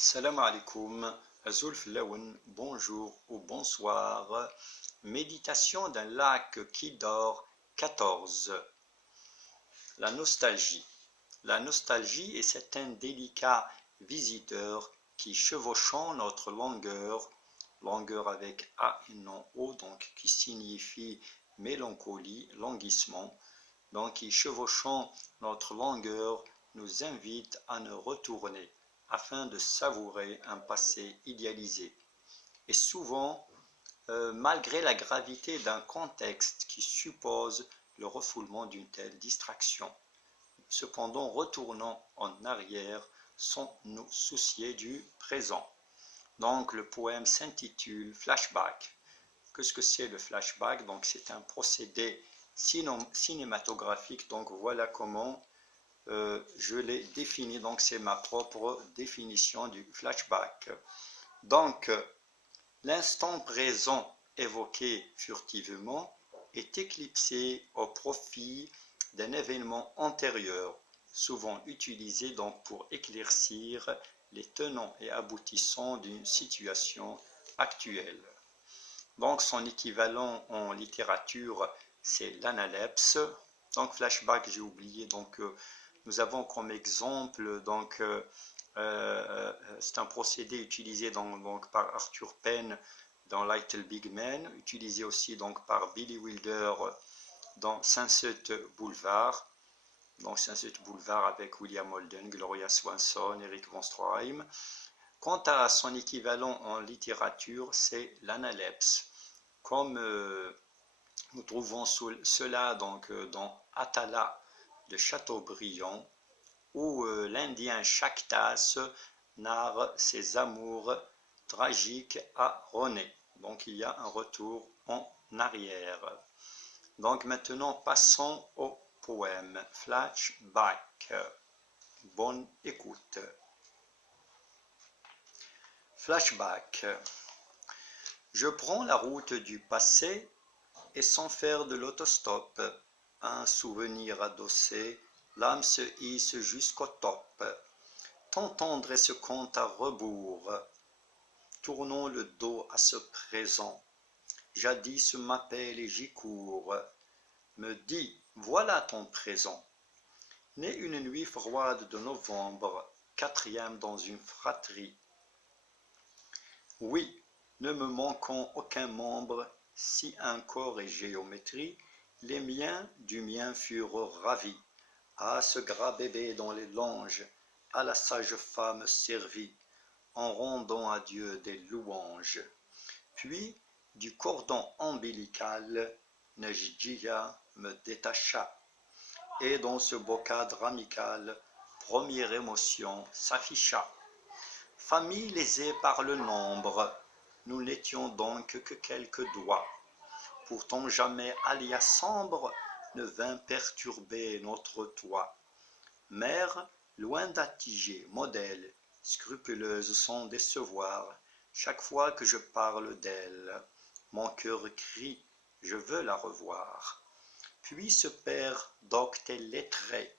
Salam alaikum, Azul Flaoun, bonjour ou bonsoir. Méditation d'un lac qui dort 14. La nostalgie. La nostalgie est cet indélicat visiteur qui, chevauchant notre longueur avec A et non O, donc qui signifie mélancolie, languissement, donc qui, chevauchant notre longueur, nous invite à nous retourner afin de savourer un passé idéalisé. Et souvent, malgré la gravité d'un contexte qui suppose le refoulement d'une telle distraction. Cependant, retournons en arrière sans nous soucier du présent. Donc, le poème s'intitule Flashback. Qu'est-ce que c'est le flashback? Donc, c'est un procédé cinématographique. Donc, voilà comment je l'ai défini. Donc, c'est ma propre définition du flashback. Donc, l'instant présent évoqué furtivement est éclipsé au profit d'un événement antérieur, souvent utilisé donc pour éclaircir les tenants et aboutissants d'une situation actuelle. Donc, son équivalent en littérature, c'est l'analepse. Donc, flashback, j'ai oublié. Donc, nous avons comme exemple, donc, c'est un procédé utilisé donc, par Arthur Penn dans Little Big Man, utilisé aussi donc, par Billy Wilder dans Sunset Boulevard. Donc, Sunset Boulevard avec William Holden, Gloria Swanson, Eric von Stroheim. Quant à son équivalent en littérature, c'est l'analepse. Comme nous trouvons cela donc, dans Atala de Chateaubriand, où l'Indien Shaktas narre ses amours tragiques à René. Donc il y a un retour en arrière. Donc maintenant passons au poème Flashback. Bonne écoute. Flashback. Je prends la route du passé et sans faire de l'autostop, un souvenir adossé, l'âme se hisse jusqu'au top. Tant tendre est ce compte à rebours. Tournons le dos à ce présent. Jadis m'appelle et j'y cours. Me dit, voilà ton présent. Né une nuit froide de novembre, quatrième dans une fratrie. Oui, ne me manquant aucun membre, si un corps est géométrie, les miens du mien furent ravis. À ce gras bébé dans les langes, à la sage femme servie, en rendant à Dieu des louanges. Puis, du cordon ombilical, Nejdia me détacha, et dans ce beau cadre amical, première émotion s'afficha. Famille lésée par le nombre, nous n'étions donc que quelques doigts. Pourtant jamais alias sombre ne vint perturber notre toit. Mère, loin d'attiger, modèle, scrupuleuse sans décevoir, chaque fois que je parle d'elle, mon cœur crie, je veux la revoir. Puis ce père docte et lettré,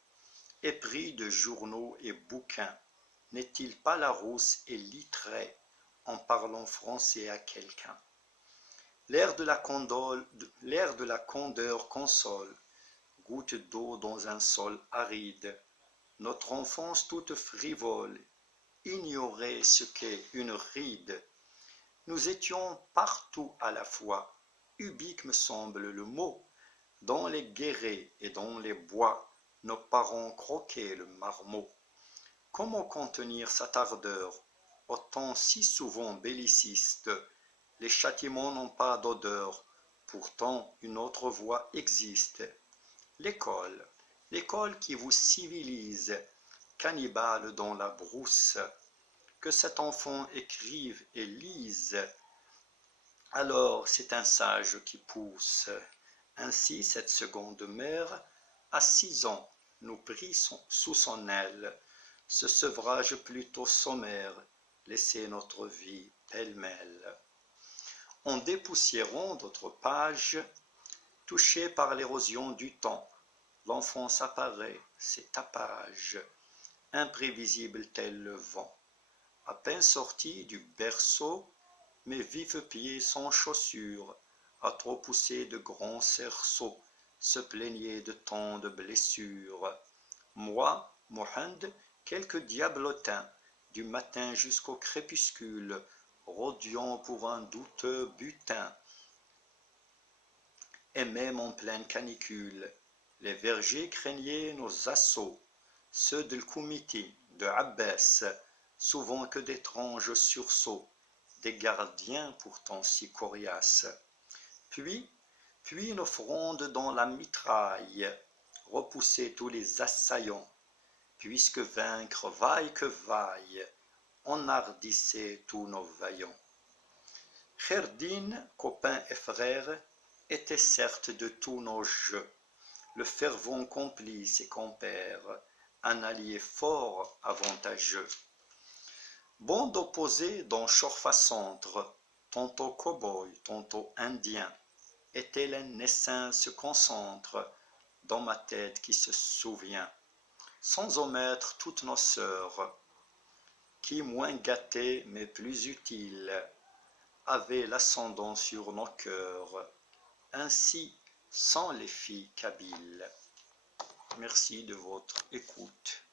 épris de journaux et bouquins, n'est-il pas Larousse et Littré en parlant français à quelqu'un? L'air de la candeur console, goutte d'eau dans un sol aride, notre enfance toute frivole, ignorait ce qu'est une ride. Nous étions partout à la fois, ubique me semble le mot, dans les guérets et dans les bois, nos parents croquaient le marmot. Comment contenir sa ardeur, au temps si souvent belliciste? Les châtiments n'ont pas d'odeur, pourtant une autre voie existe. L'école, l'école qui vous civilise, cannibale dans la brousse, que cet enfant écrive et lise, alors c'est un sage qui pousse. Ainsi cette seconde mère, à 6 ans, nous prit sous son aile, ce sevrage plutôt sommaire, laissait notre vie pêle-mêle. En dépoussiérant d'autres pages, touché par l'érosion du temps, l'enfance apparaît, ses tapages, imprévisible tel le vent. À peine sortis du berceau, mes vifs pieds sans chaussures, à trop pousser de grands cerceaux, se plaignaient de tant de blessures. Moi, Mohand, quelque diablotin, du matin jusqu'au crépuscule, rôdiant pour un douteux butin. Et même en pleine canicule, les vergers craignaient nos assauts, ceux de l'Koumiti, de Abbas, souvent que d'étranges sursauts, des gardiens pourtant si coriaces. Puis nos frondes dans la mitraille repoussaient tous les assaillants, puisque vaincre vaille que vaille, enhardissait tous nos vaillants. Kherdin, copain et frère, était certes de tous nos jeux, le fervent complice et compère, un allié fort avantageux. Bande opposée dans Chorfa-Centre, tantôt cow-boy, tantôt indien, et tel un essaim se concentre dans ma tête qui se souvient, sans omettre toutes nos sœurs, qui moins gâtées mais plus utiles, avaient l'ascendant sur nos cœurs, ainsi sans les filles kabyles. Merci de votre écoute.